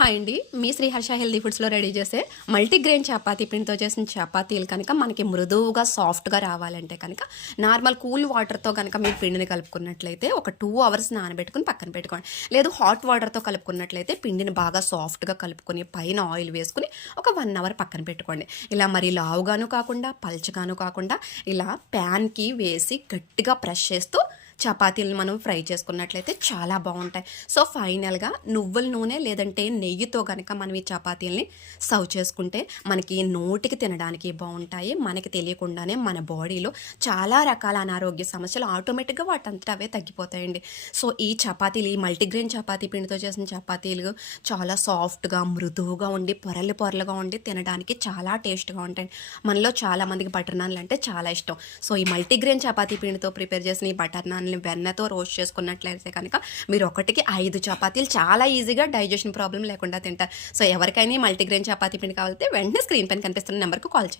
Hi అండి. మీ Sriharsha healthy ఫుడ్స్‌లో ready చేసే multigrain chapati పిండితో చేసిన చపాతీలు కనుక మనకి మృదువుగా, సాఫ్ట్‌గా రావాలంటే కనుక నార్మల్ కూల్ వాటర్‌తో కనుక మీరు పిండిని కలుపుకున్నట్లయితే ఒక 2 అవర్స్ నానబెట్టుకొని పక్కన పెట్టుకోండి. లేదు హాట్ వాటర్‌తో కలుపుకున్నట్లయితే పిండిని బాగా సాఫ్ట్‌గా కలుపుకొని పైన ఆయిల్ వేసుకొని ఒక 1 అవర్ పక్కన పెట్టుకోండి. ఇలా మరి లావుగాను కాకుండా, పల్చగాను కాకుండా ఇలా ప్యాన్‌కి వేసి గట్టిగా ప్రెస్ చేస్తూ చపాతీలను మనం ఫ్రై చేసుకున్నట్లయితే చాలా బాగుంటాయి. సో ఫైనల్గా నువ్వుల నూనె లేదంటే నెయ్యితో కనుక మనం ఈ చపాతీలని సర్వ్ చేసుకుంటే మనకి నోటికి తినడానికి బాగుంటాయి. మనకి తెలియకుండానే మన బాడీలో చాలా రకాల అనారోగ్య సమస్యలు ఆటోమేటిక్గా వాటంతట అవే తగ్గిపోతాయండి. సో ఈ చపాతీలు, ఈ మల్టీగ్రెయిన్ చపాతీ పిండితో చేసిన చపాతీలు చాలా సాఫ్ట్గా, మృదువుగా ఉండి పొరలు పొరలుగా ఉండి తినడానికి చాలా టేస్ట్గా ఉంటాయి. మనలో చాలామందికి బటర్ నాన్లు అంటే చాలా ఇష్టం. సో ఈ మల్టీగ్రెయిన్ చపాతీ పిండితో ప్రిపేర్ చేసిన ఈ బటర్ నాన్ వెన్నతో రోస్ట్ చేసుకున్నట్లయితే కనుక మీరు ఒకటికి 5 చపాతీలు చాలా ఈజీగా డైజెషన్ ప్రాబ్లం లేకుండా తింటారు. సో ఎవరికైనా మల్టీగ్రెయిన్ చపాతీ పిండి కావాలంటే వెంటనే స్క్రీన్ పైన కనిపిస్తున్న నెంబర్కి కాల్ చేయండి.